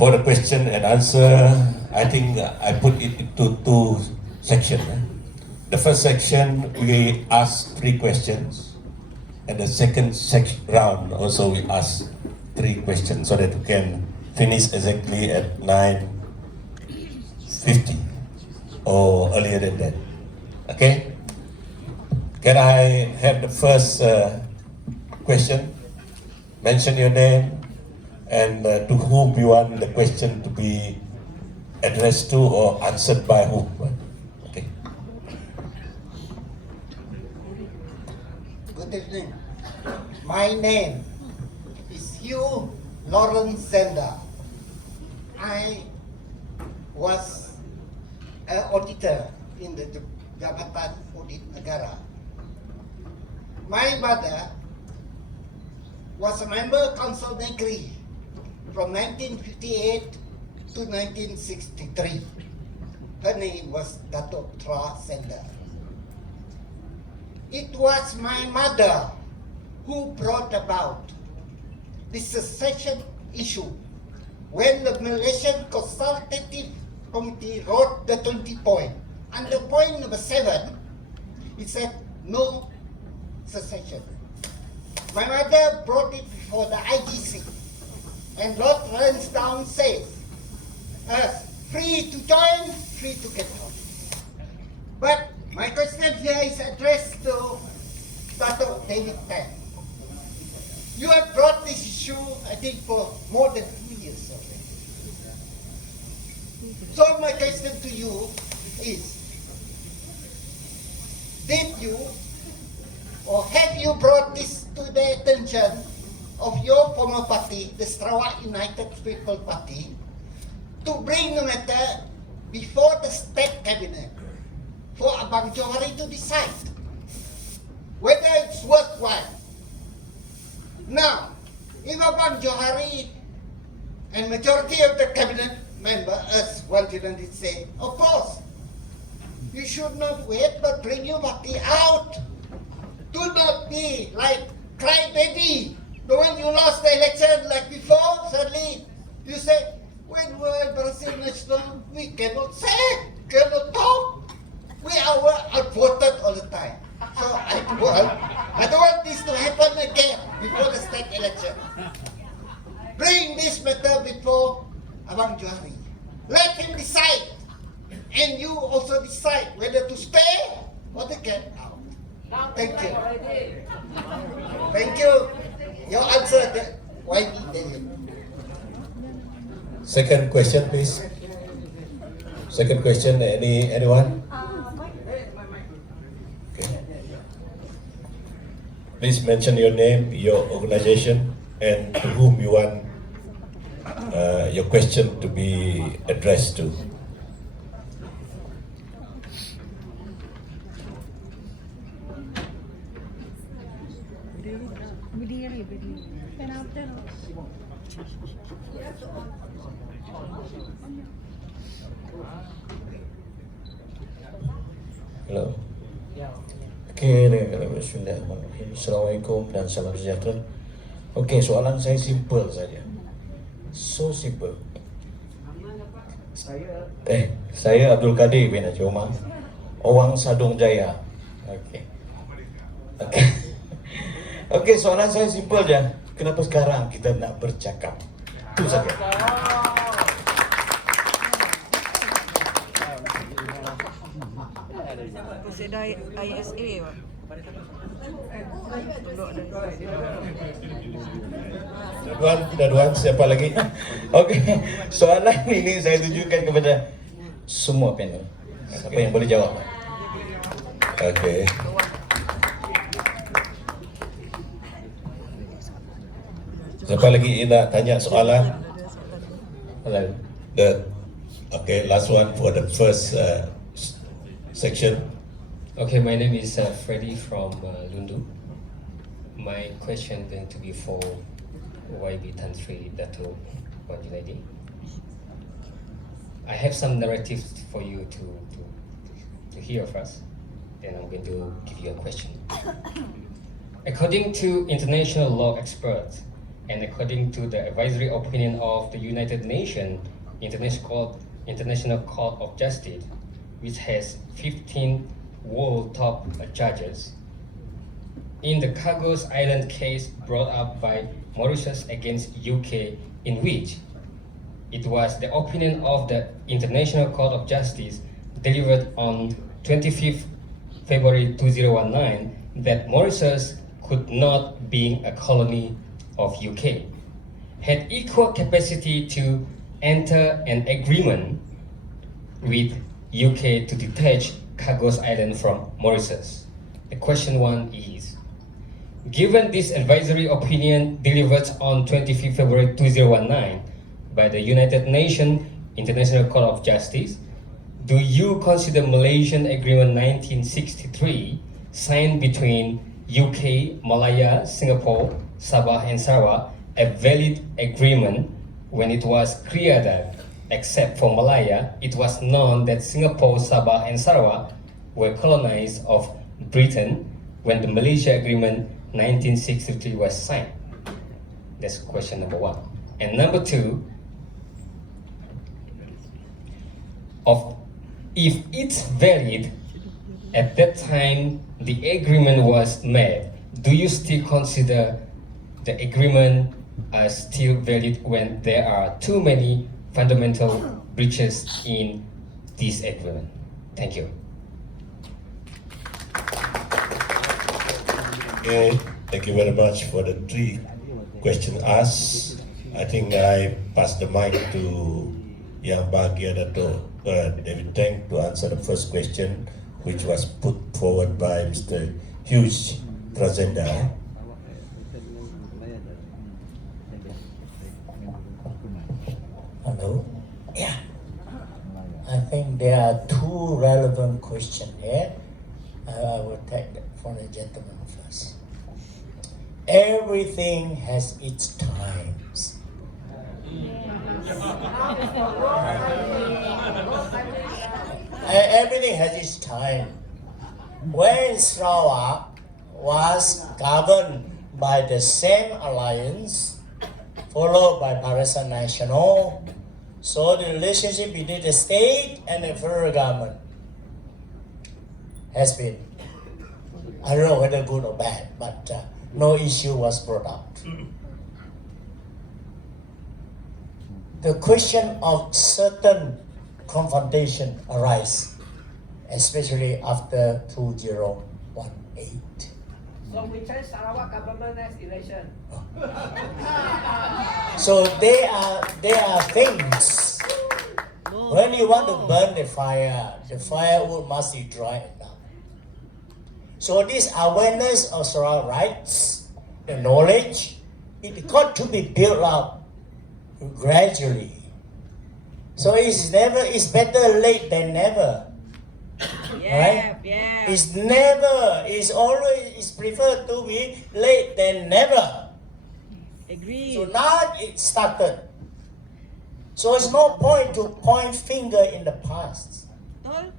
For the question and answer, I think I put it into two sections. The first section, we ask 3 questions. And the second round, also we ask 3 questions so that we can finish exactly at 9:50 or earlier than that. Okay? Can I have the first question? Mention your name and to whom you want the question to be addressed to or answered by whom. Okay. Good evening. My name is Hugh Lawrence Zenda. I was an auditor in the Jabatan Audit Negara. My mother was a member Council Negeri from 1958 to 1963. Her name was Datuk Tra Zenda. It was my mother who brought about the secession issue when the Malaysian Consultative Committee wrote the 20 point. Under point number 7, it said no secession. My mother brought it before the IGC, and Lord Lansdowne says, free to join, free to get out. But my question here is addressed to Dr. David Tan. You have brought this issue, I think, for more than 2 years already. So my question to you is, did you or have you brought this to the attention of your former party, the Sarawak United People Party, to bring the matter before the State Cabinet for Abang Johari to decide whether it's worthwhile? Now, if Abang Johari and majority of the cabinet member, as one did say, of course, you should not wait but bring your party out. Do not be like crybaby. The one you lost the election like before, suddenly you say, when we're Brazil National, we cannot say, cannot talk. We are outvoted all the time. So I don't want this to happen again before the state election. Bring this matter before Abang Johari. Let him decide. And you also decide whether to stay or to get out. Thank you. Thank you. Your answer, why David? Second question, please. Second question, anyone? Okay. Please mention your name, your organization, and to whom you want your question to be addressed to. Hello. Okey, bismillahirrahmanirrahim. Assalamualaikum dan salam sejahtera. Okey, soalan saya simple saja. So simple. Saya Abdul Kadir bin Haji Omar, orang Sadong Jaya. Okey. Okey. Okey, soalan saya simple je. Kenapa sekarang kita nak bercakap? Itu saja. Sedar ISA Pak. Daduan, siapa lagi? Okey, soalan ini saya tujukan kepada semua panel. Siapa yang boleh jawab? Okay. Siapa lagi nak tanya soalan? Hello. Okay, last one for the first section. Okay, my name is Freddy from Lundu. My question going to be for YB Tan Sri Dato' Wan Junaidi. I have some narratives for you to hear first, then I'm going to give you a question. According to international law experts and according to the advisory opinion of the United Nations International Court of Justice, which has 15 world top judges, in the Chagos Island case brought up by Mauritius against UK, in which it was the opinion of the International Court of Justice delivered on 25th February 2019 that Mauritius could not, being a colony of UK, had equal capacity to enter an agreement with UK to detach Chagos Island from Mauritius. The question one is, given this advisory opinion delivered on 25 February 2019 by the United Nations International Court of Justice, do you consider Malaysian Agreement 1963 signed between UK, Malaya, Singapore, Sabah and Sarawak a valid agreement when it was clear that, except for Malaya, it was known that Singapore, Sabah and Sarawak were colonized of Britain when the Malaysia Agreement 1963 was signed? That's question number one. And number two, if it's valid, at that time the agreement was made, do you still consider the agreement as still valid when there are too many fundamental breaches in this agreement? Thank you. Okay, thank you very much for the three questions asked. I think I pass the mic to Yang Bahagia Dato' David Teng to answer the first question, which was put forward by Mr. Hughes Trazenda. Hello? Yeah. I think there are two relevant questions here. I will take that from the gentleman first. Everything has its times. Everything has its time. When Sarawak was governed by the same alliance, followed by Barisan Nasional, so the relationship between the state and the federal government has been, I don't know whether good or bad, but no issue was brought up. The question of certain confrontation arise, especially after 2018. So we change Sarawak government next election. So there are things. When you want to burn the firewood must be dry enough. So this awareness of Sarawak rights, the knowledge, it got to be built up gradually. So it's better late than never. Yeah, right? yeah. It's always preferred to be late than never. Agree. So now it started. So it's no point to point finger in the past. Betul?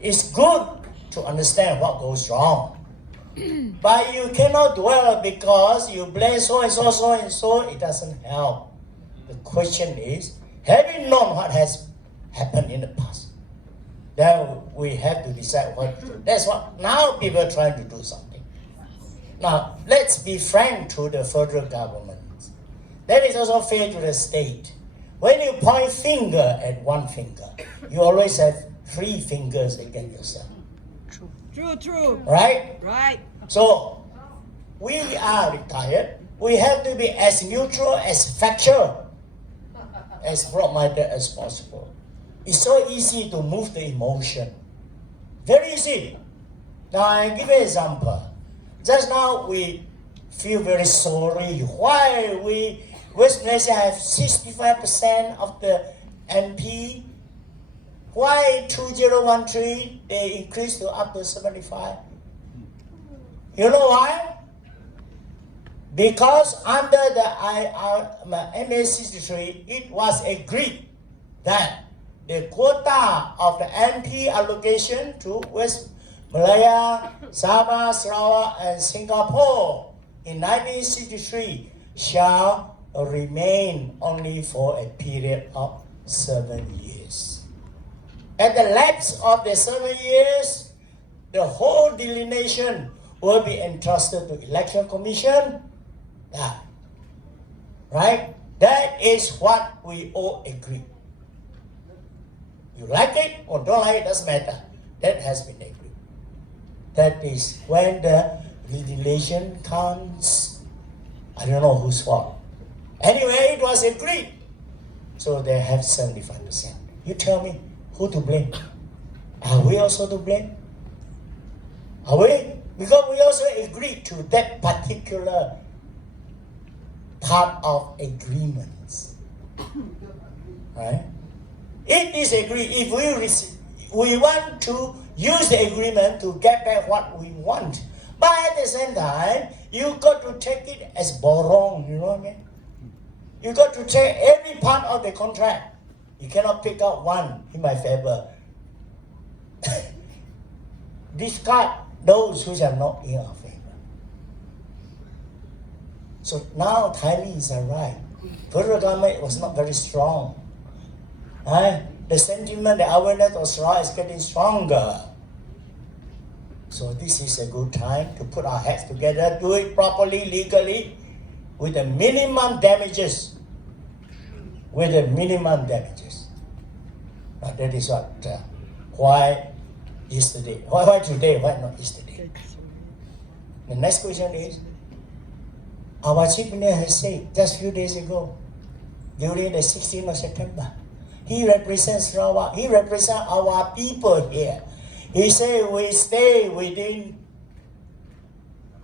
It's good to understand what goes wrong. But you cannot dwell because you blame so and so, so and so, it doesn't help. The question is, having known what has happened in the past, then we have to decide what to do. That's what now people are trying to do something. Now, let's be frank to the federal government. That is also fair to the state. When you point finger at one finger, you always have three fingers against yourself. True. Right? Right. So, we are retired. We have to be as neutral, as factual, as broad-minded as possible. It's so easy to move the emotion. Very easy. Now, I give you an example. Just now, we feel very sorry. Why West Malaysia have 65% of the MP? Why 2013 they increased to up to 75? You know why? Because under the MA63, it was agreed that the quota of the MP allocation to West Malaya, Sabah, Sarawak, and Singapore in 1963 shall remain only for a period of 7 years. At the lapse of the 7 years, the whole delineation will be entrusted to Election Commission. Right? That is what we all agree. You like it or don't like it, doesn't matter. That has been agreed. That is when the delineation comes. I don't know whose fault. Anyway, it was agreed. So they have 75%. You tell me who to blame. Are we also to blame? Are we? Because we also agreed to that particular part of agreements. Right? It is agreed. If we want to use the agreement to get back what we want, but at the same time, you got to take it as borong, you know what I mean? You got to take every part of the contract. You cannot pick out one in my favor. Discard those which are not in our favor. So now timing is right. Federal government was not very strong. The sentiment, the awareness of Sarawak is getting stronger. So this is a good time to put our heads together, do it properly, legally, with the minimum damages. With the minimum damages. Now that is what, why yesterday? Why today? Why not yesterday? The next question is, our chief minister has said just a few days ago, during the 16th of September, he represents Sarawak, he represents our people here. He said we stay within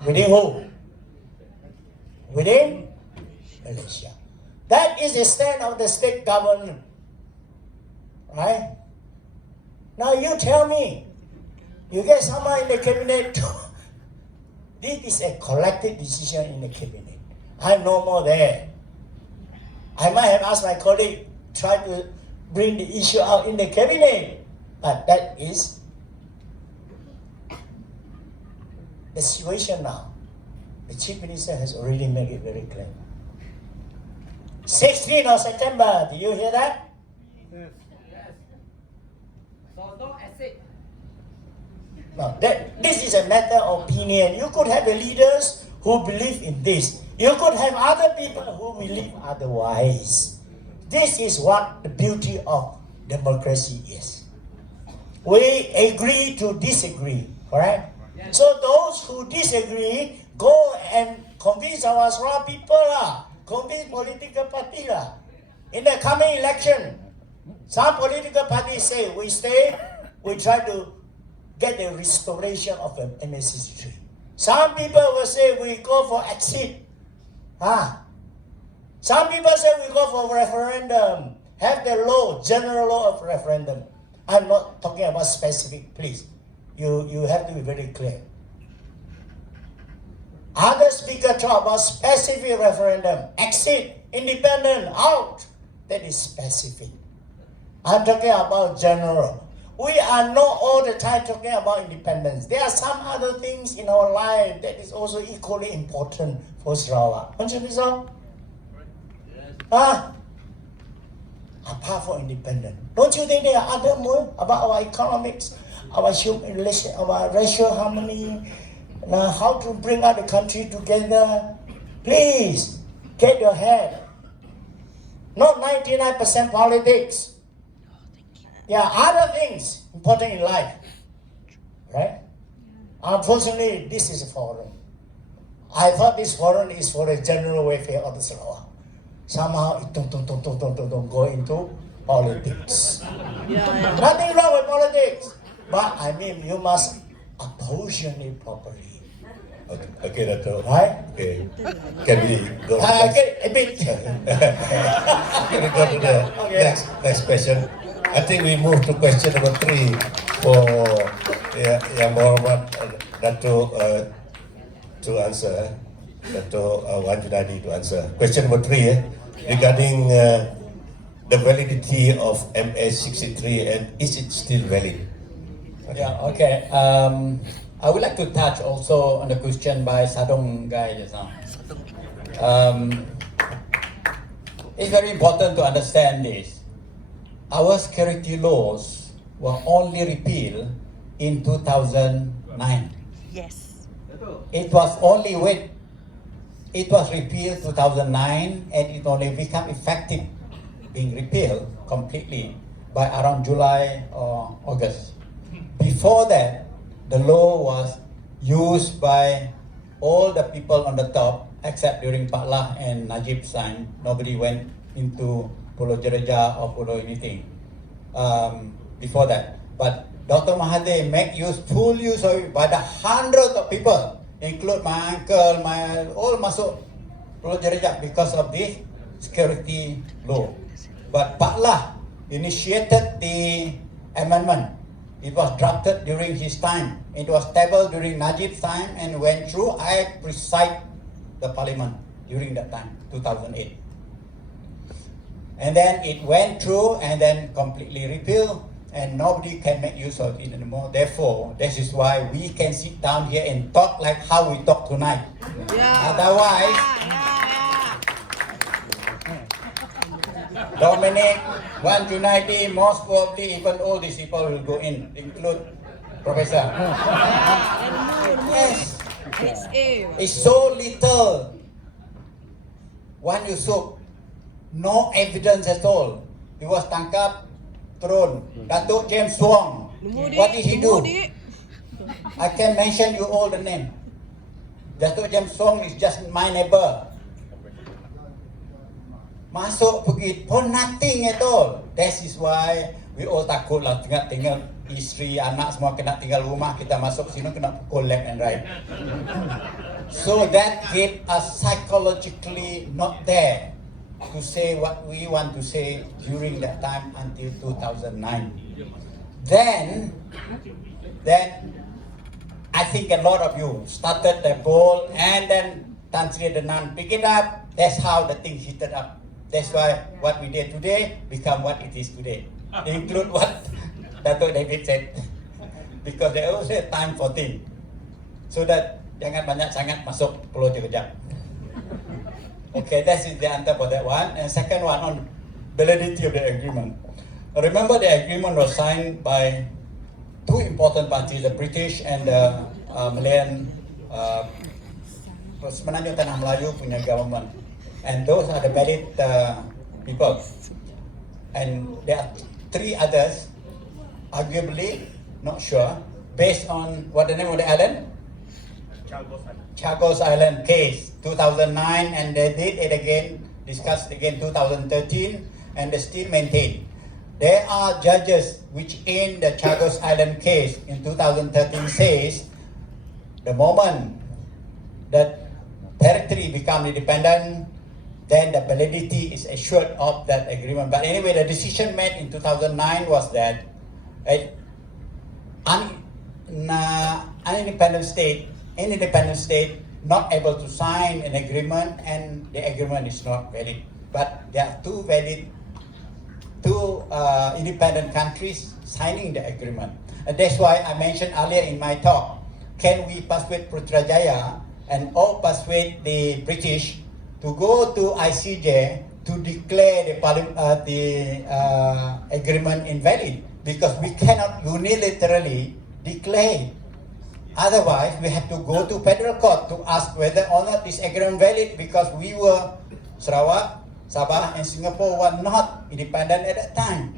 who? Within Malaysia. That is the stand of the state government. Right? Now you tell me, you get someone in the cabinet. This is a collective decision in the cabinet. I'm no more there. I might have asked my colleague, try to bring the issue out in the cabinet. But that is the situation now. The chief minister has already made it very clear. 16th of September, do you hear that? Yes. So no exit. No, this is a matter of opinion. You could have the leaders who believe in this. You could have other people who believe otherwise. This is what the beauty of democracy is. We agree to disagree, correct? Yes. So those who disagree, go and convince our Sarawak people, convince political party. In the coming election, some political parties say we stay, we try to get the restoration of the MSC3. Some people will say we go for exit. Some people say we go for referendum. Have the law, general law of referendum. I'm not talking about specific, please. You have to be very clear. Other speakers talk about specific referendum. Exit, independent, out. That is specific. I'm talking about general. We are not all the time talking about independence. There are some other things in our life that is also equally important for Sarawak. Don't you think so? Apart from independence. Don't you think there are other more about our economics, our human relation, our racial harmony, how to bring out the country together? Please, get your head. Not 99% politics. There are other things important in life. Right? Unfortunately, this is a forum. I thought this forum is for the general welfare of the Sarawak. Somehow it don't go into politics. Nothing wrong with politics. But I mean, you must apportion it properly. Okay, Dato'. Right? Okay. Can we go to I get a bit. Can we go to the Okay. next question? I think we move to question number 3 for Yang Muhammad Dato' to answer. Dato' Wan Junadi to answer. Question number 3 regarding the validity of MA63 and is it still valid? Yeah, okay. I would like to touch also on the question by Sadong Guy just now. It's very important to understand this. Our security laws were only repealed in 2009. Yes. It was only when it was repealed 2009 and it only became effective being repealed completely by around July or August. Before that, the law was used by all the people on the top except during Pak Lah and Najib's time. Nobody went into Pulau Jereja or Pulau anything before that. But Dr. Mahathir make full use of it by the hundreds of people, include my uncle, all masuk Pulau Jereja because of this security law. But Pak Lah initiated the amendment. It was drafted during his time. It was tabled during Najib's time and went through. I preside the parliament during that time, 2008. And then it went through and then completely repealed and nobody can make use of it anymore. Therefore, this is why we can sit down here and talk like how we talk tonight. Yeah. Otherwise, Dominic, Wan Junaidi, most probably even all these people will go in, include Professor. Yes. It's so little. Wan Yusuf, no evidence at all. He was tangkap, thrown. Datuk James Wong, what did he do? I can mention you all the name. Datuk James Wong is just my neighbor. Masuk pergi pun nothing at all. That is why we all takut lah tinggal isteri, anak semua kena tinggal rumah, kita masuk sini kena pukul left and right. So that keep us psychologically not there to say what we want to say during that time until 2009. Then I think a lot of you started the ball and then Tan Sri Denan pick it up. That's how the thing heated up. That's why what we did today become what it is today. Include what Dato' David said. Because there also a time for thing. So that jangan banyak sangat masuk Pulau Jereja. Okay, that is the answer for that one. And second one on validity of the agreement. Remember the agreement was signed by two important parties, the British and the Malayan, Semenanjung Tanah Melayu punya government. And those are the valid people. And there are three others, arguably, not sure, based on what the name of the island? Chagos Island case, 2009, and they did it again, discussed again 2013, and they still maintain. There are judges which in the Chagos Island case in 2013 says, the moment that territory become independent, then the validity is assured of that agreement. But anyway, the decision made in 2009 was that an independent state not able to sign an agreement and the agreement is not valid. But there are two independent countries signing the agreement. And that's why I mentioned earlier in my talk, can we persuade Putrajaya and all persuade the British to go to ICJ to declare the agreement invalid, because we cannot unilaterally declare. Otherwise, we have to go to federal court to ask whether or not this agreement valid, because we were Sarawak, Sabah, and Singapore were not independent at that time.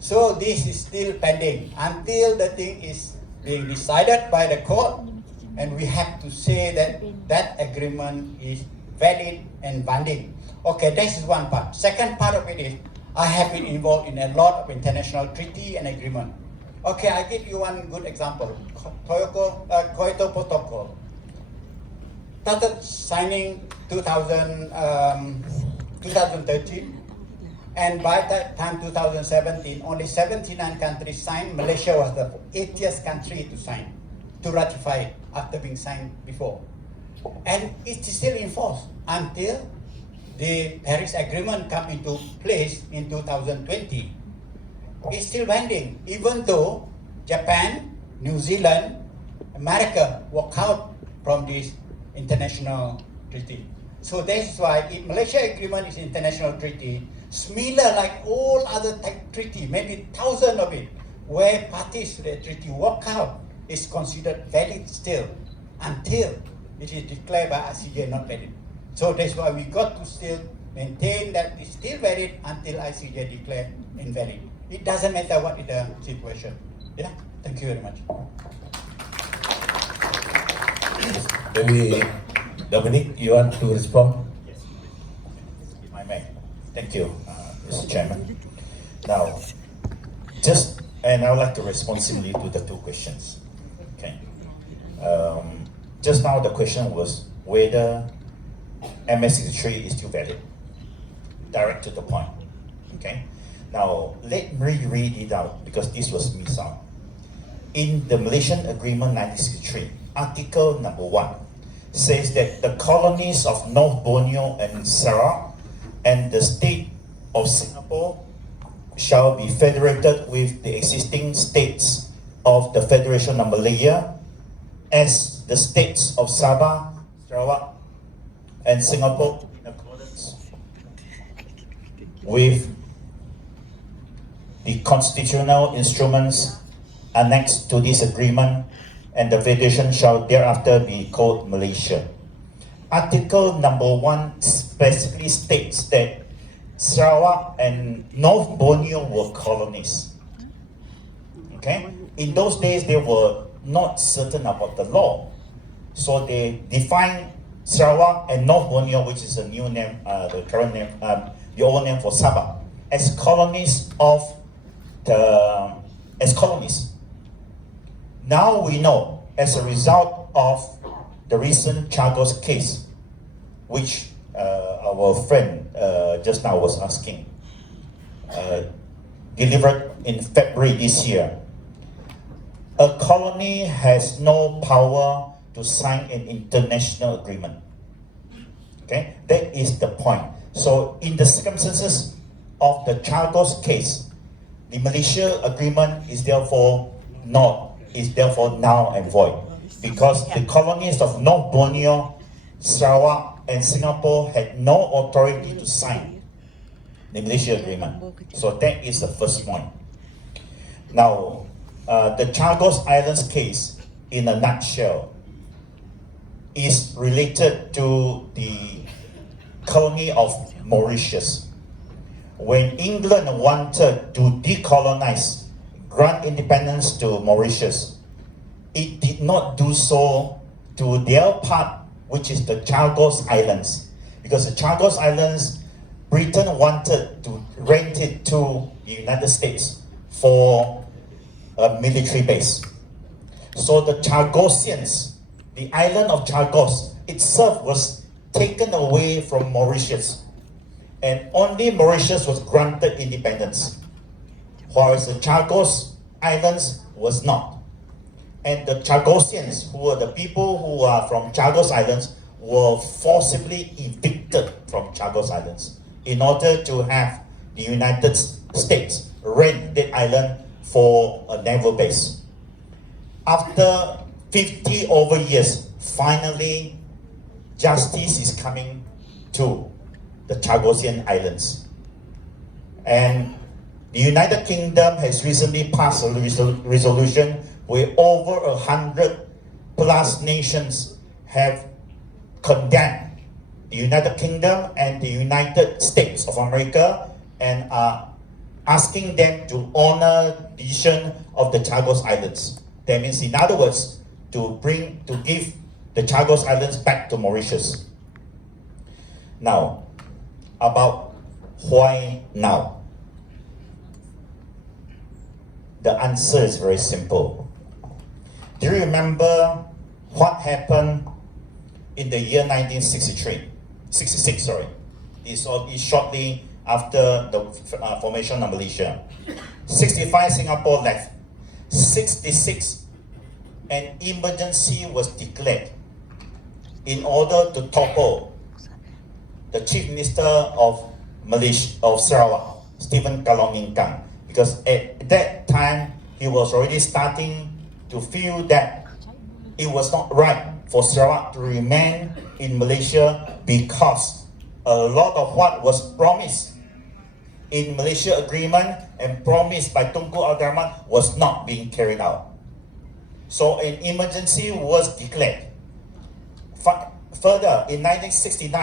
So this is still pending until the thing is being decided by the court, and we have to say that that agreement is valid and binding. Okay, this is one part. Second part of it is, I have been involved in a lot of international treaty and agreement. Okay, I give you one good example. Kyoto Protocol. Started signing 2013, and by that time, 2017, only 79 countries signed. Malaysia was the 80th country to sign, to ratify it after being signed before. And it's still in force until the Paris Agreement come into place in 2020. It's still binding, even though Japan, New Zealand, America walk out from this international treaty. So that's why if Malaysia Agreement is international treaty, similar like all other treaty, maybe thousands of it, where parties to the treaty walk out, is considered valid still until it is declared by ICJ not valid. So that's why we got to still maintain that it's still valid until ICJ declare invalid. It doesn't matter what is the situation. Yeah, thank you very much. Maybe Dominic, you want to respond? Yes, if I may. Thank you, Mr. Chairman. Now, and I would like to respond simply to the two questions. Okay. Just now the question was whether MS63 is still valid. Direct to the point. Okay. Now, let me read it out because this was missed out. In the Malaysian Agreement 1963, Article number 1 says that the colonies of North Borneo and Sarawak and the state of Singapore shall be federated with the existing states of the Federation of Malaya as the states of Sabah, Sarawak, and Singapore in accordance with the constitutional instruments annexed to this agreement, and the federation shall thereafter be called Malaysia. Article number 1 specifically states that Sarawak and North Borneo were colonies. Okay? In those days, they were not certain about the law. So they defined Sarawak and North Borneo, which is a new name, the current name, the old name for Sabah, as colonies of as colonies. Now we know, as a result of the recent Chagos case, which our friend just now was asking, delivered in February this year, a colony has no power to sign an international agreement. Okay, that is the point. So in the circumstances of the Chagos case, the Malaysia agreement is therefore now and void, because the colonies of North Borneo, Sarawak, and Singapore had no authority to sign the Malaysia agreement. So that is the first point. Now, the Chagos Islands case, in a nutshell, is related to the colony of Mauritius. When England wanted to decolonize, grant independence to Mauritius, it did not do so to their part, which is the Chagos Islands. Because the Chagos Islands, Britain wanted to rent it to the United States for a military base. So the Chagosians, the island of Chagos itself, was taken away from Mauritius. And only Mauritius was granted independence, whereas the Chagos Islands was not. And the Chagosians, who were the people who are from Chagos Islands, were forcibly evicted from Chagos Islands in order to have the United States rent that island for a naval base. After 50 over years, finally, justice is coming to the Chagosian Islands. And the United Kingdom has recently passed a resolution where over 100 plus nations have condemned the United Kingdom and the United States of America and are asking them to honor the decision of the Chagos Islands. That means, in other words, to give the Chagos Islands back to Mauritius. Now, about why now? The answer is very simple. Do you remember what happened in the year 1966? It's shortly after the formation of Malaysia. 65, Singapore left. 66, an emergency was declared in order to topple the Chief Minister of Malaysia, of Sarawak, Stephen Kalongingkang, because at that time he was already starting to feel that it was not right for Sarawak to remain in Malaysia because a lot of what was promised in Malaysia agreement and promised by Tunku Abdul Rahman was not being carried out. So an emergency was declared. Further, in 1969,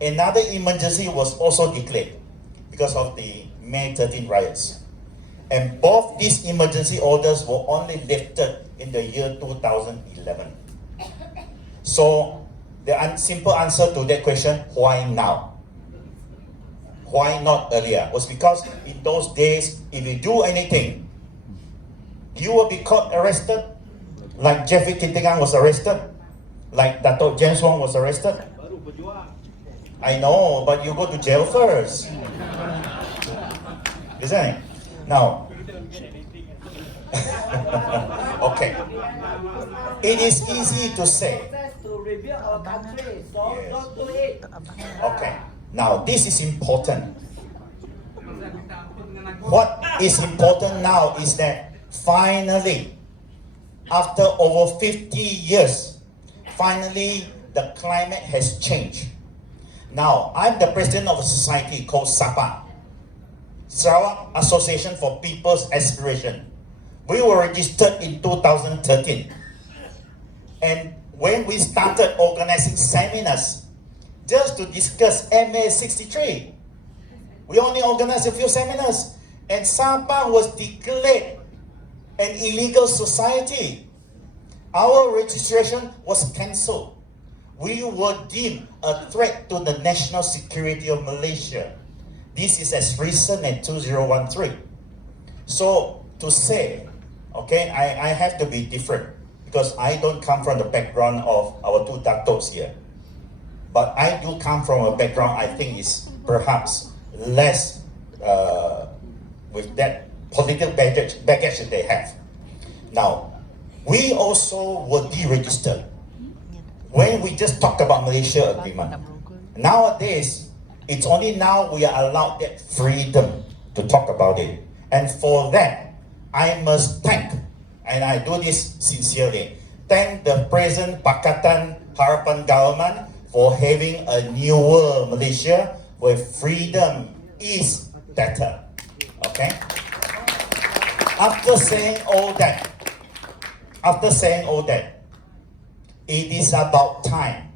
another emergency was also declared because of the May 13 riots. And both these emergency orders were only lifted in the year 2011. So the simple answer to that question, why now? Why not earlier? Was because in those days, if you do anything, you will be caught, arrested, like Jeffrey Kintingang was arrested, like Dato' James Wong was arrested. I know, but you go to jail first. Isn't it? Now, okay. It is easy to say. To rebuild our country, so don't do it. Okay. Now, this is important. What is important now is that finally, after over 50 years, finally the climate has changed. Now, I'm the president of a society called SAPA, Sarawak Association for People's Aspiration. We were registered in 2013. And when we started organizing seminars just to discuss MA 63, we only organized a few seminars, and SAPA was declared an illegal society. Our registration was cancelled. We were deemed a threat to the national security of Malaysia. This is as recent as 2013. So to say, okay, I have to be different because I don't come from the background of our two datos here. But I do come from a background I think is perhaps less with that political baggage that they have. Now, we also were deregistered when we just talked about Malaysia agreement. Nowadays, it's only now we are allowed that freedom to talk about it. And for that, I must thank, and I do this sincerely, thank the present Pakatan Harapan government for having a newer Malaysia where freedom is better. Okay? After saying all that, it is about time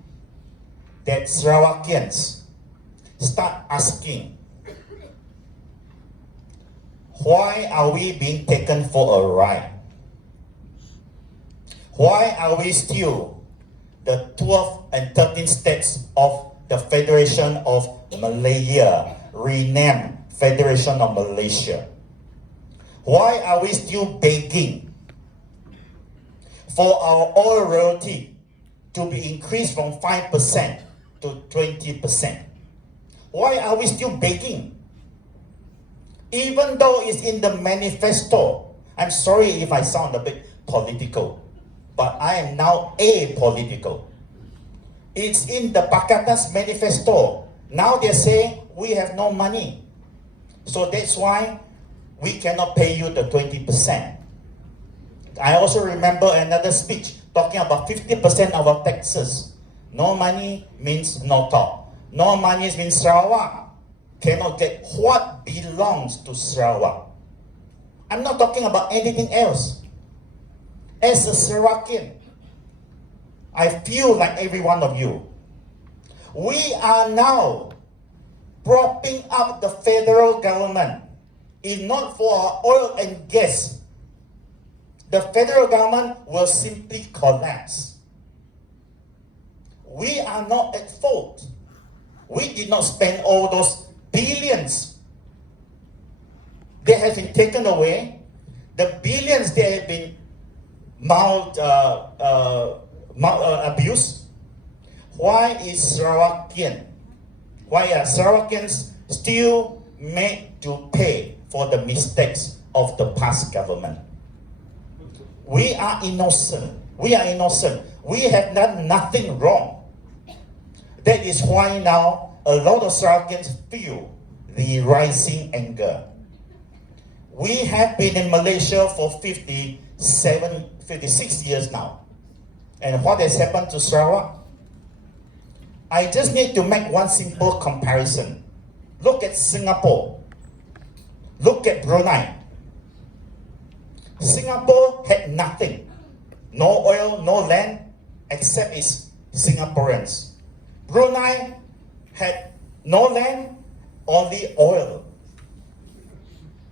that Sarawakians start asking, why are we being taken for a ride? Why are we still the 12th and 13th states of the Federation of Malaya, renamed Federation of Malaysia? Why are we still begging for our oil royalty to be increased from 5% to 20%? Why are we still begging? Even though it's in the manifesto, I'm sorry if I sound a bit political, but I am now apolitical. It's in the Pakata's manifesto. Now they're saying we have no money. So that's why we cannot pay you the 20%. I also remember another speech talking about 50% of our taxes. No money means no talk. No money means Sarawak cannot get what belongs to Sarawak. I'm not talking about anything else. As a Sarawakian, I feel like every one of you. We are now propping up the federal government. If not for our oil and gas, the federal government will simply collapse. We are not at fault. We did not spend all those billions that have been taken away, the billions that have been abused. Why is why are Sarawakians still made to pay for the mistakes of the past government? We are innocent. We are innocent. We have done nothing wrong. That is why now a lot of Sarawakians feel the rising anger. We have been in Malaysia for 56 years now. and what has happened to Sarawak? I just need to make one simple comparison. Look at Singapore. Look at Brunei. Singapore had nothing. No oil, no land, except its Singaporeans. Brunei had no land, only oil.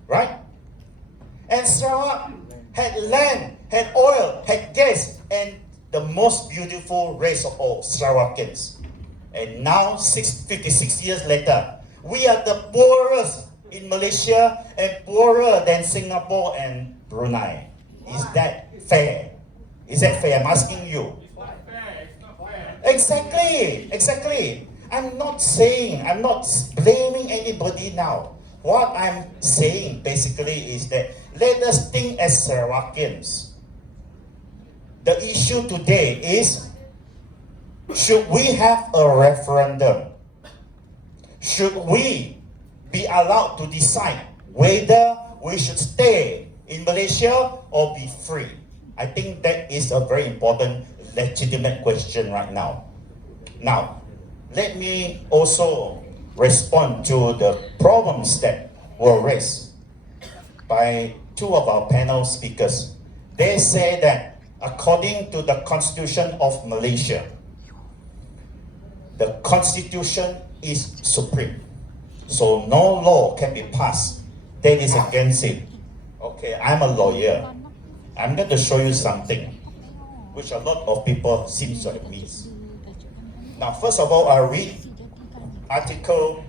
Right? And Sarawak had land, had oil, had gas, and the most beautiful race of all, Sarawakians. And now, 56 years later, we are the poorest in Malaysia and poorer than Singapore and Brunei. Is that fair? Is that fair? I'm asking you. Exactly. I'm not blaming anybody now. What I'm saying basically is that let us think as Sarawakians. The issue today is, should we have a referendum? Should we be allowed to decide whether we should stay in Malaysia or be free? I think that is a very important, legitimate question right now. Now, let me also respond to the problems that were raised by two of our panel speakers. They say that according to the Constitution of Malaysia, the Constitution is supreme. So no law can be passed that is against it. Okay, I'm a lawyer. I'm going to show you something which a lot of people seem to have missed. Now, first of all, I'll read Article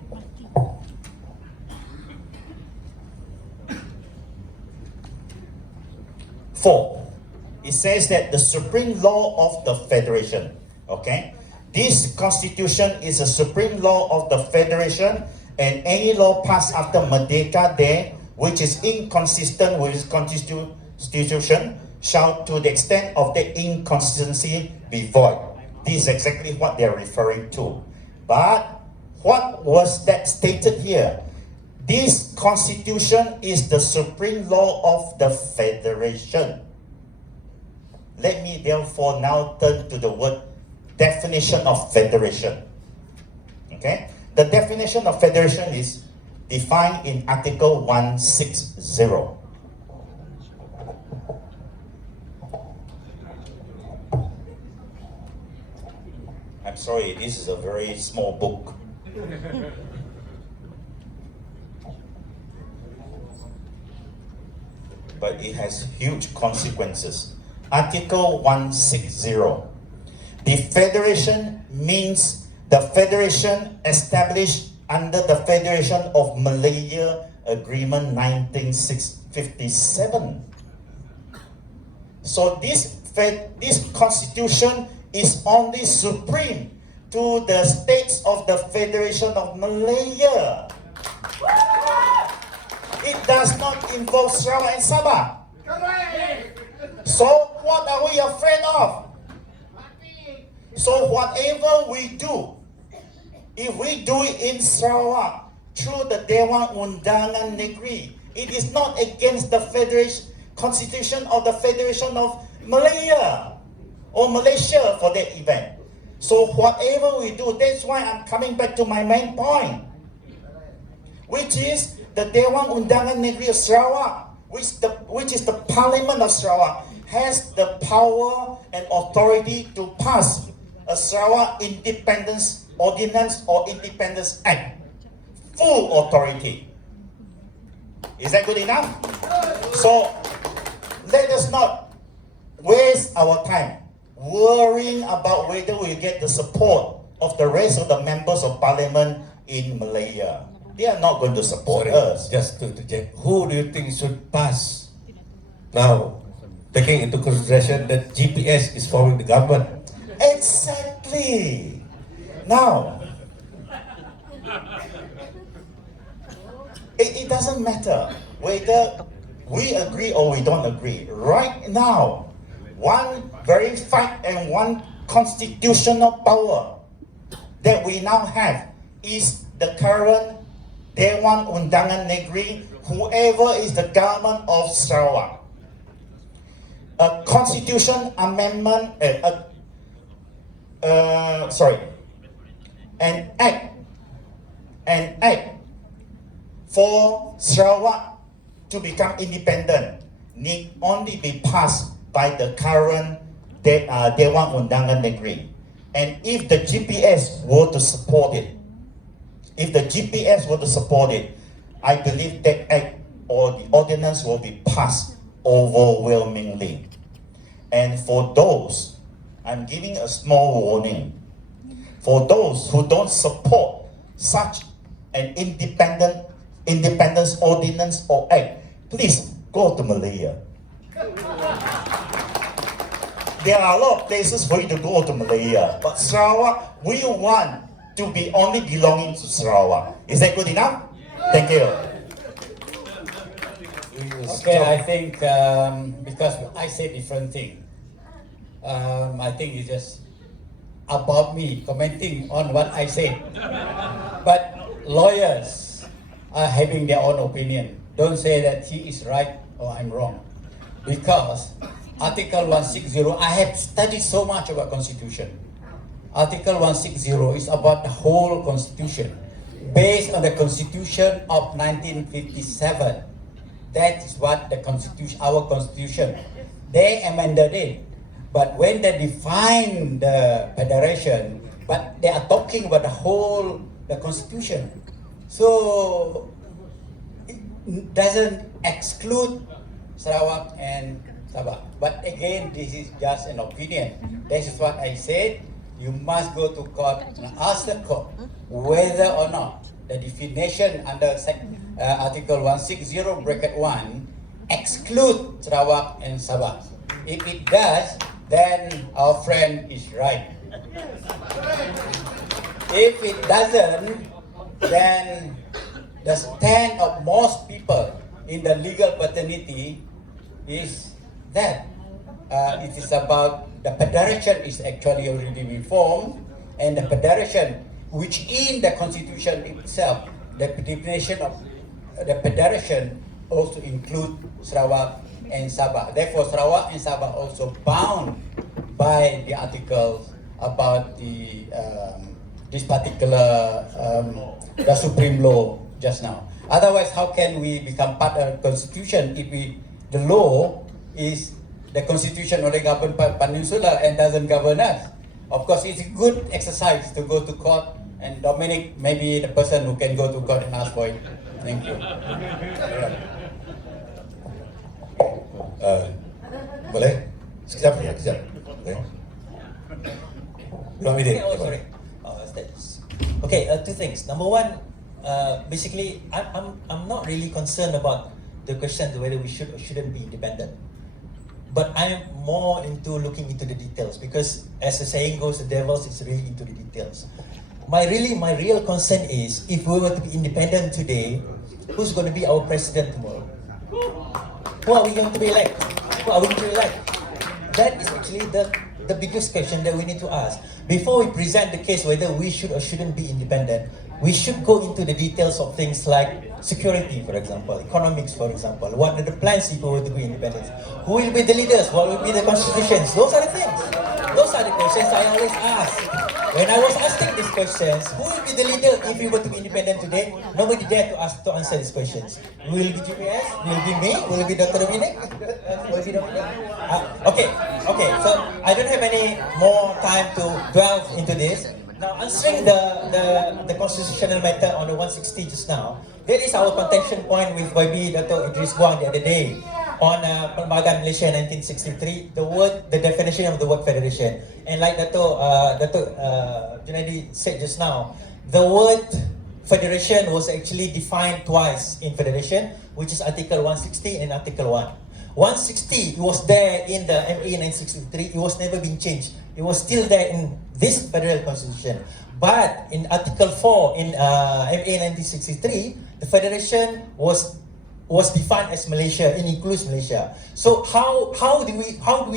4. It says that the supreme law of the Federation, okay? This constitution is a supreme law of the Federation, and any law passed after Merdeka Day, which is inconsistent with its constitution, shall to the extent of the inconsistency be void. This is exactly what they're referring to. But what was that stated here? This constitution is the supreme law of the Federation. Let me therefore now turn to the word definition of federation. Okay? The definition of federation is defined in Article 160. I'm sorry, this is a very small book. But it has huge consequences. Article 160. The federation means the federation established under the Federation of Malaya Agreement 1957. So this constitution is only supreme to the states of the Federation of Malaya. It does not involve Sarawak and Sabah. So what are we afraid of? So whatever we do, if we do it in Sarawak through the Dewan Undangan Negeri, it is not against the Federation Constitution of the Federation of Malaya or Malaysia for that event. So whatever we do, that's why I'm coming back to my main point, which is the Dewan Undangan Negeri of Sarawak, which is the Parliament of Sarawak, has the power and authority to pass a Sarawak Independence Ordinance or Independence Act. Full authority. Is that good enough? So let us not waste our time worrying about whether we get the support of the rest of the members of parliament in Malaya. They are not going to support us. Just to check, who do you think should pass now, taking into consideration that GPS is forming the government? Exactly. Now, it doesn't matter whether we agree or we don't agree. Right now, one verified and one constitutional power that we now have is the current Dewan Undangan Negeri, whoever is the government of Sarawak. A constitution amendment, a an act for Sarawak to become independent need only be passed by the current Dewan Undangan Negeri. And if the GPS were to support it, I believe that act or the ordinance will be passed overwhelmingly. And for those, I'm giving a small warning, for those who don't support such an independence ordinance or act, please go to Malaya. There are a lot of places for you to go to Malaya, but Sarawak, we want to be only belonging to Sarawak. Is that good enough? Thank you. Okay, I think because I say different thing, I think it's just about me commenting on what I say. But lawyers are having their own opinion. Don't say that he is right or I'm wrong. Because Article 160, I have studied so much about Constitution. Article 160 is about the whole Constitution, based on the Constitution of 1957. That is what the Constitution, our Constitution, they amended it. But when they define the federation, but they are talking about the Constitution. So it doesn't exclude Sarawak and Sabah. But again, this is just an opinion. This is what I said. You must go to court and ask the court whether or not the definition under Article 160 bracket 1 exclude Sarawak and Sabah. If it does, then our friend is right. If it doesn't, then the stand of most people in the legal fraternity is that it is about the federation is actually already been formed, and the federation, which in the Constitution itself, the definition of the federation also include Sarawak and Sabah. Therefore, Sarawak and Sabah also bound by the articles about the this particular the supreme law just now. Otherwise, how can we become part of the Constitution if the law is the Constitution only governed by Peninsula and doesn't govern us? Of course, it's a good exercise to go to court, and Dominic may be the person who can go to court and ask for it. Thank you. Boleh? Sekejap. Okay. You want me to? Oh, sorry. Okay, two things. Number one, basically, I'm not really concerned about the question whether we should or shouldn't be independent. But I'm more into looking into the details, because as the saying goes, the devil is really into the details. My real concern is, if we were to be independent today, who's going to be our president tomorrow? Who are we going to be elect? That is actually the biggest question that we need to ask. Before we present the case whether we should or shouldn't be independent, we should go into the details of things like security, for example, economics, for example. What are the plans if we were to be independent? Who will be the leaders? What will be the constitutions? Those are the things. Those are the questions I always ask. When I was asking these questions, who will be the leader if we were to be independent today? Nobody dared to answer these questions. Will it be GPS? Will it be me? Will it be Dr. Dominic? Will it be Dominic? Okay. So I don't have any more time to delve into this. Now, answering the constitutional matter on the 160 just now, that is our contention point with YB Dato' Idris Buang the other day on Perlembagaan Malaysia 1963, the definition of the word federation. And like Dato' Junaidi said just now, the word federation was actually defined twice in federation, which is Article 160 and Article 1. 160 was there in the MA 1963, it was never been changed. It was still there in this federal constitution. But in Article 4 in MA 1963, the federation was defined as Malaysia, it includes Malaysia. So how do we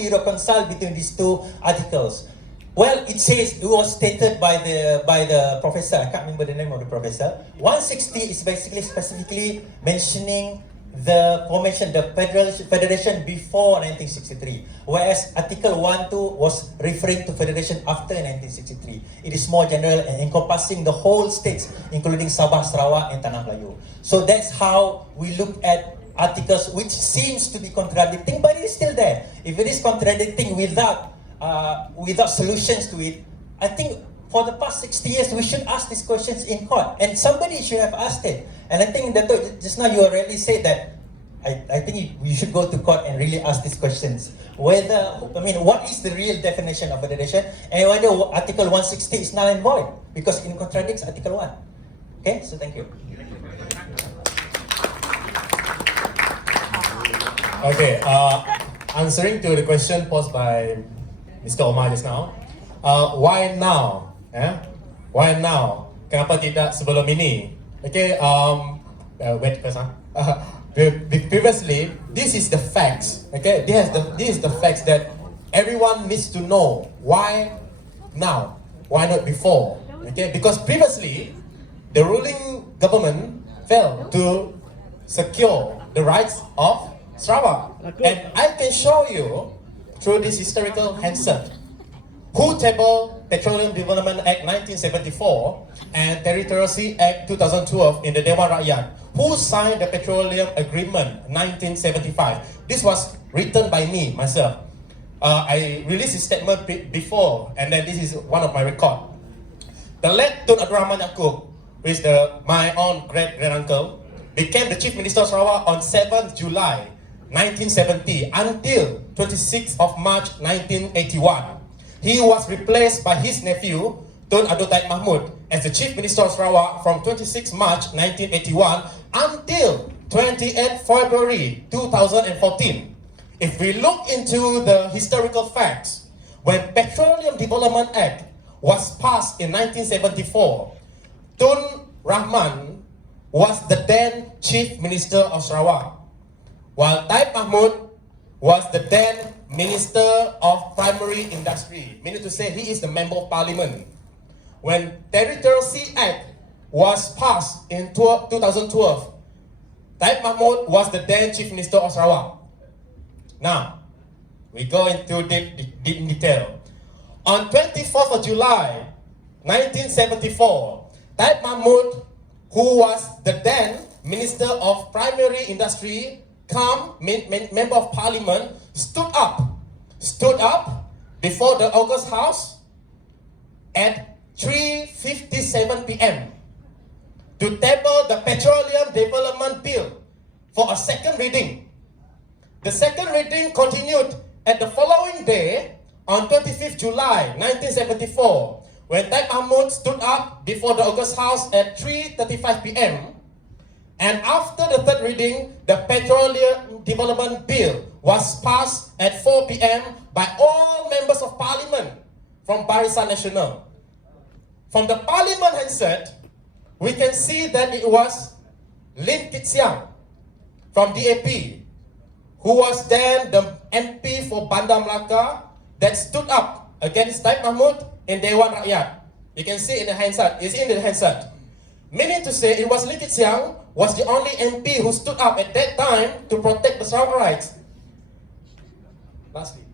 reconcile between these two articles? Well, it says, it was stated by the professor, I can't remember the name of the professor. 160 is basically specifically mentioning the formation, the federation before 1963, whereas Article 1.2 was referring to federation after 1963. It is more general and encompassing the whole states, including Sabah, Sarawak, and Tanah Melayu. So that's how we look at articles, which seems to be contradicting, but it is still there. If it is contradicting without solutions to it, I think for the past 60 years, we should ask these questions in court, and somebody should have asked it. And I think that just now you already said that I think you should go to court and really ask these questions. What is the real definition of federation, and whether Article 160 is null and void because it contradicts Article 1. Okay, so thank you. Okay, answering to the question posed by Mr. Omar just now, why now? Why now? Kenapa tidak sebelum ini? Okay, wait first. Previously, this is the facts. Okay, this is the facts that everyone needs to know. Why now? Why not before? Okay, because previously, the ruling government failed to secure the rights of Sarawak, and I can show you through this historical handset who tabled Petroleum Development Act 1974 and Territorial Sea Act 2012 in the Dewan Rakyat. Who signed the Petroleum Agreement 1975? This was written by me, myself. I released a statement before, and then this is one of my record. The late Tun Abdul Rahman Yaakob, who is my own great-uncle, became the Chief Minister of Sarawak on 7th July 1970 until 26th of March 1981. He was replaced by his nephew, Tun Abdul Mahmud, as the Chief Minister of Sarawak from 26 March 1981 until 28 February 2014. If we look into the historical facts, when Petroleum Development Act was passed in 1974, Tun Rahman was the then Chief Minister of Sarawak, while Taib Mahmud was the then Minister of Primary Industry, meaning to say he is the Member of Parliament. When Territorial Sea Act was passed in 2012, Taib Mahmud was the then Chief Minister of Sarawak. Now, we go into deep detail. On 24th of July 1974, Taib Mahmud, who was the then Minister of Primary Industry, Member of Parliament, stood up before the August House at 3:57 p.m. to table the Petroleum Development Bill for a second reading. The second reading continued at the following day on 25th July 1974, when Taib Mahmud stood up before the August House at 3:35 p.m. And after the third reading, the Petroleum Development Bill was passed at 4 p.m. by all members of Parliament from Barisan Nasional. From the Parliament handset, we can see that it was Lim Kit Siang from DAP, who was then the MP for Bandar Melaka, that stood up against Taib Mahmud in Dewan Rakyat. You can see in the handset, it's in the handset. Meaning to say, it was Lim Kit Siang was the only MP who stood up at that time to protect the Sarawak rights. Lastly.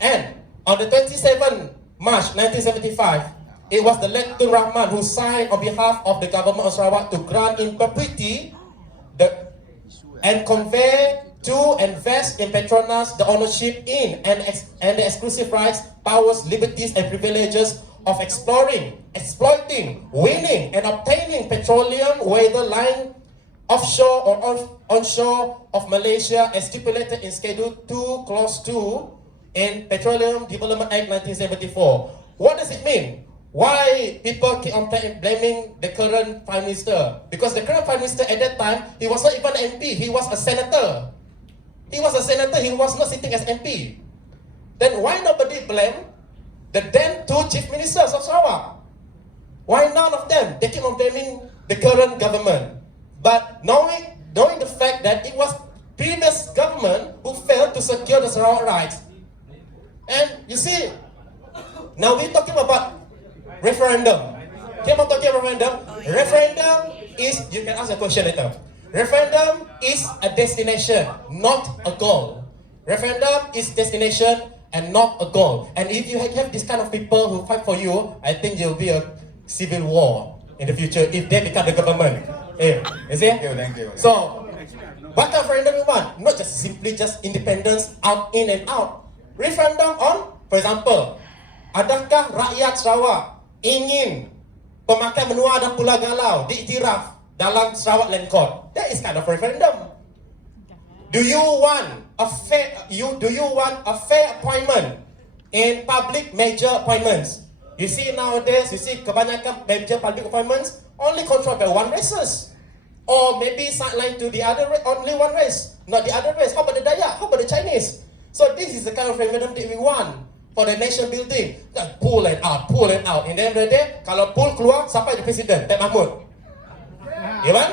And on the 27th March 1975, it was the late Tun Rahman who signed on behalf of the government of Sarawak to grant in perpetuity and convey to and vest in Petronas the ownership in and the exclusive rights, powers, liberties and privileges of exploring, exploiting, winning and obtaining petroleum, whether lying offshore or onshore of Malaysia as stipulated in Schedule 2, Clause 2 in Petroleum Development Act 1974. What does it mean? Why people keep on blaming the current Prime Minister? Because the current Prime Minister at that time, he was not even an MP, he was a senator. He was a senator, he was not sitting as MP. Then why nobody blame the then two Chief Ministers of Sarawak? Why none of them? They keep on blaming the current government. But knowing the fact that it was previous government who failed to secure the Sarawak rights. And you see, now we're talking about referendum. Referendum is, you can ask a question later. Referendum is a destination, not a goal. Referendum is destination and not a goal. And if you have this kind of people who fight for you, I think there will be a civil war in the future if they become the government. You see? Thank you. So, what kind of referendum you want? Not just simply just independence out, in and out. Referendum on, for example, adakah rakyat Sarawak ingin pemakai menua dan Pulau Galau diiktiraf dalam Sarawak Land Court? That is kind of referendum. Do you want a fair appointment in public major appointments? You see nowadays, you see kebanyakan major public appointments only controlled by one races, or maybe sidelined to the other only one race, not the other race. How about the Dayak? How about the Chinese? So this is the kind of referendum that we want for the nation building. Pull it out. In the end of the day, kalau pull keluar, siapa jadi presiden? Tek Mahmud. You want?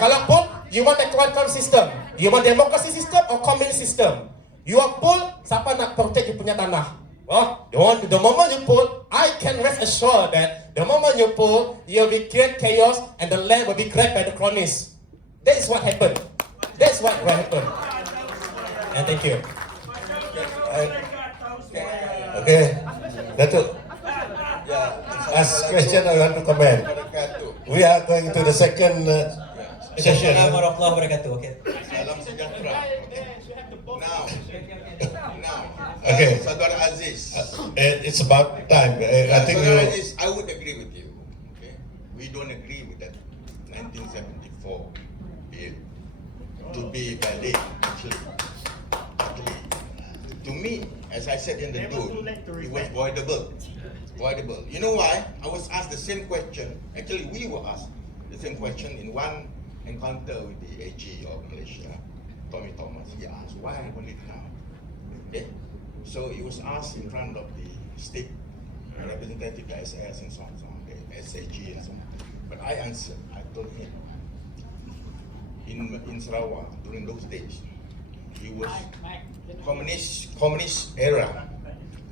Kalau pull, you want a quantum system. You want democracy system or communist system? You want pull, siapa nak protect you punya tanah? Oh, the moment you pull, I can rest assured that the moment you pull, you'll be create chaos and the land will be grabbed by the cronies. That is what happened. That's what will happen. And thank you. Okay, Datuk. Ask question or want to comment? We are going to the second session. Assalamualaikum warahmatullahi wabarakatuh. Okay. Salam sejahtera. Now, Okay. Saudara Aziz. It's about time. I think Saudara you. Aziz, I would agree with you. Okay, we don't agree with that 1974 bill to be valid. Actually, to me, as I said in the tone, it was voidable. You know why? I was asked the same question. Actually, we were asked the same question in one encounter with the AG of Malaysia, Tommy Thomas. He asked, why only now? Okay? So it was asked in front of the state representative, the SAS and so on, okay, SAG and so on. But I answered, I told him, in Sarawak, during those days, it was communist era,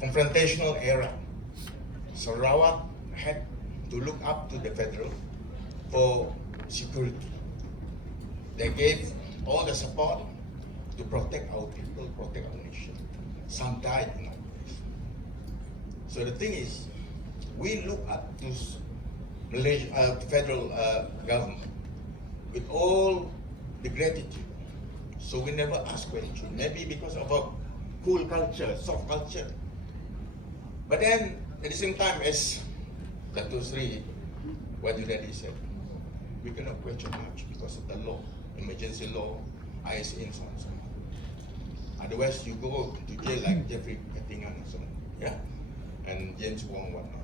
confrontational era. Sarawak had to look up to the federal for security. They gave all the support to protect our people, protect our nation. Some died in our place. So the thing is, we look up to Malaysia, federal government with all the gratitude. So we never ask questions. Maybe because of a cool culture, soft culture. But then, at the same time, as Dato' Sri, what you already said, we cannot question much because of the law, emergency law, ISA and so on. Otherwise, you go to jail like Jeffrey Kattingan and so on, yeah, and James Wong, whatnot.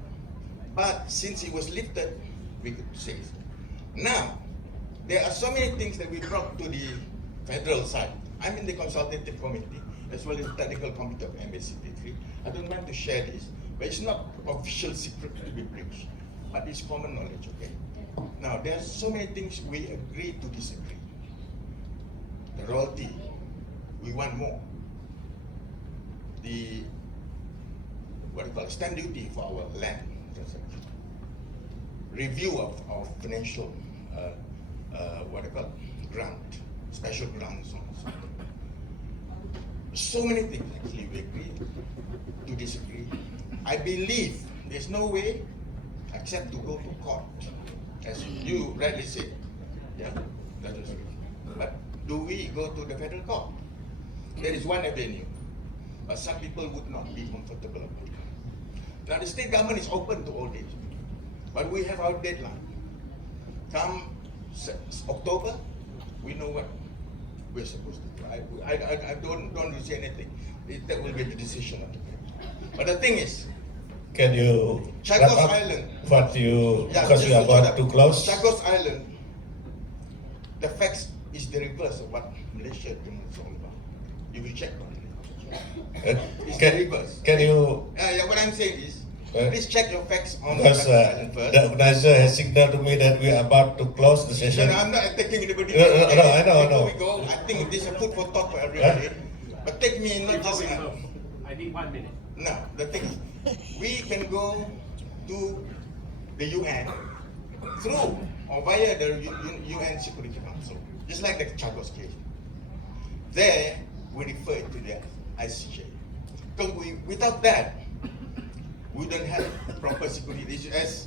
But since it was lifted, we could say it. Now, there are so many things that we brought to the federal side. I'm in the consultative committee as well as the technical committee of MBKS. I don't want to share this, but it's not official secret to be breached, but it's common knowledge, okay? Now, there are so many things we agree to disagree. The royalty, we want more. The, what do you call it, stamp duty for our land transaction. Review of our financial, what do you call it, grant, special grants, so on and so forth. So many things actually we agree to disagree. I believe there's no way except to go to court, as you rightly said. Yeah, that is true. But do we go to the federal court? There is one avenue, but some people would not be comfortable about it. Now the state government is open to all this, but we have our deadline. Come October, we know what we're supposed to do. I don't say anything. That will be the decision of the people. But the thing is, Can you Chagos wrap up Island. what you, Yeah, because we are about to close? Chagos Island, the facts is the reverse of what Malaysia is all about. You will check on it. It's the reverse. Can you, Yeah, what I'm saying is, please check your facts on because Chagos Island first. the organizer has signaled to me that we are about to close the session. No, I'm not attacking anybody. No, I know. Before we go, I think this is a food for thought for everybody. But take me not just in I need 1 minute. No, the thing is, we can go to the UN through or via the UN Security Council, just like the Chagos case. There, we refer it to the ICJ. Because without that, we don't have proper security. As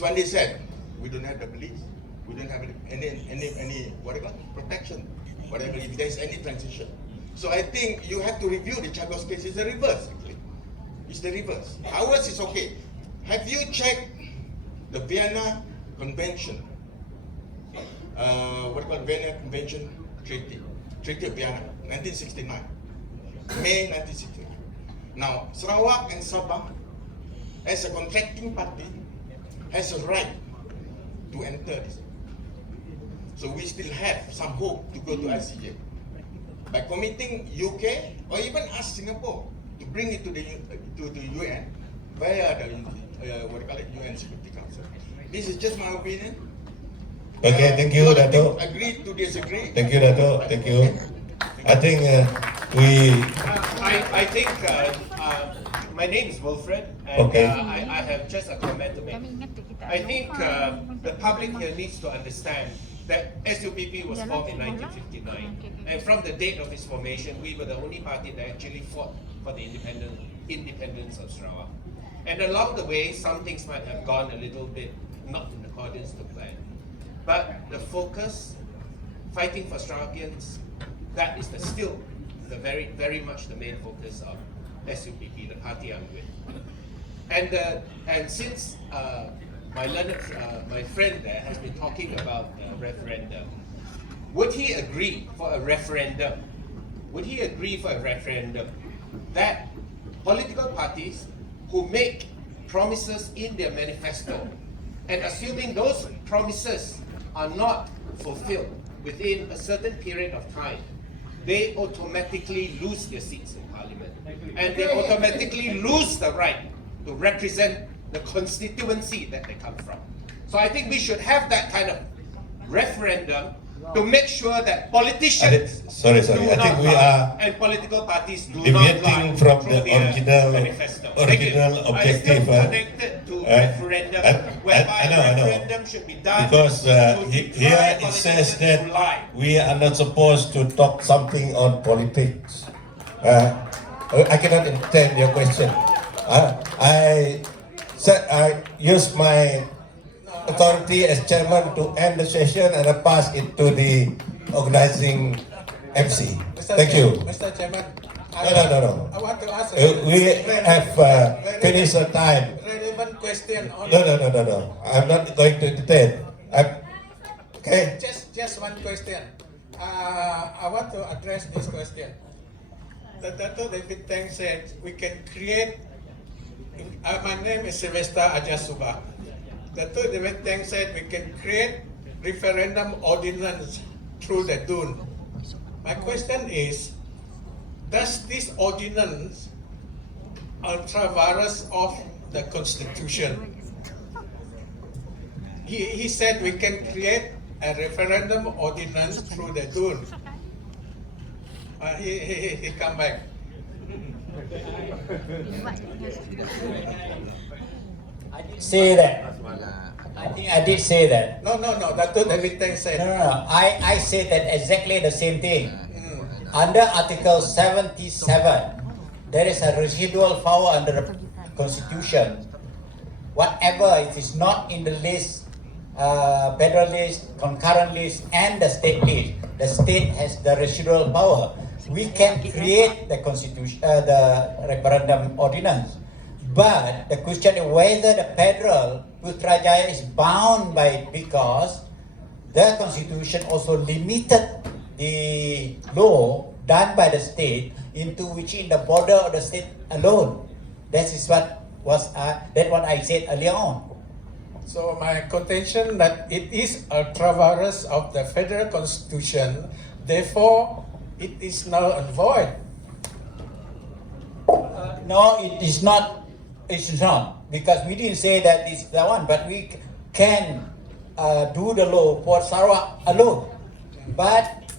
when they said, we don't have the police, we don't have any what do you call it, protection, whatever, if there's any transition. So I think you have to review the Chagos case. It's the reverse, actually. It's the reverse. Ours is okay. Have you checked the Vienna Convention? What do you call it? Vienna Convention Treaty of Vienna, 1969, May 1969. Now, Sarawak and Sabah, as a contracting party, has a right to enter this. So we still have some hope to go to ICJ. By committing UK or even us Singapore to bring it to the UN via the what do you call it, UN Security Council. This is just my opinion. Okay, thank you, Dato. Agree to disagree. Thank you, Dato. Thank you. I think I think my name is Wilfred, and Okay. I have just a comment to make. I think the public here needs to understand that SUPP was formed in 1959, and from the date of its formation, we were the only party that actually fought for the independence of Sarawak. And along the way, some things might have gone a little bit not in accordance to plan. But the focus, fighting for Sarawakians, that is still the very much the main focus of SUPP, the party I'm with. And since my friend there has been talking about referendum, would he agree for a referendum? Would he agree for a referendum that political parties who make promises in their manifesto, and assuming those promises are not fulfilled within a certain period of time, they automatically lose their seats in parliament, and they automatically lose the right to represent the constituency that they come from. So I think we should have that kind of referendum to make sure that politicians sorry. do I not think we lie, are and political parties do not deviating lie from the their original manifesto. Thank you. objective. I still connected to referendum, whereby I know. referendum should be done Because to here deprive it says politicians that who lie. we are not supposed to talk something on politics. I cannot understand your question. I use my authority as chairman to end the session and I pass it to the organizing MC. Thank you. Mr. Chairman, No. I want to ask a We have finished the time. relevant question on No. I'm not going to detain. Okay. Just one question. I want to address this question. The Dato David Tang said we can create. My name is Sylvester Ajasuba. Dato David Tang said we can create referendum ordinance through the DUN. My question is, does this ordinance ultra virus of the Constitution? He said we can create a referendum ordinance through the DUN. He come back. I did say that. I think I did say that. No. That's what David Tang said. No. I said that exactly the same thing. Under Article 77, there is a residual power under the Constitution. Whatever it is not in the list, federal list, concurrent list, and the state list, the state has the residual power. We can create the constitution, the referendum ordinance. But the question is whether the federal Putrajaya is bound by it, because the constitution also limited the law done by the state into which in the border of the state alone. That is what I said earlier on. So my contention that it is ultra virus of the federal constitution, therefore it is null and void. No, it is not. It's not, because we didn't say that it's the one, but we can do the law for Sarawak alone. But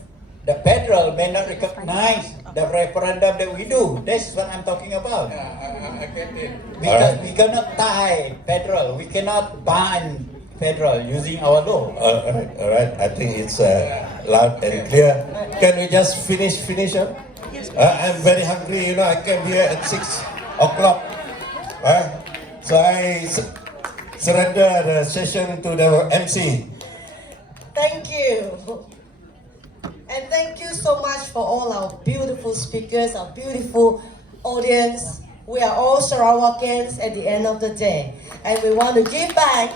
the federal may not recognize the referendum that we do. This is what I'm talking about. I get it. Because we cannot tie federal, we cannot ban federal using our law. All right. I think it's loud and clear. Can we just finish up? I'm very hungry. You know, I came here at 6 o'clock. So I surrender the session to the MC. Thank you. And thank you so much for all our beautiful speakers, our beautiful audience. We are all Sarawakians at the end of the day. And we want to give back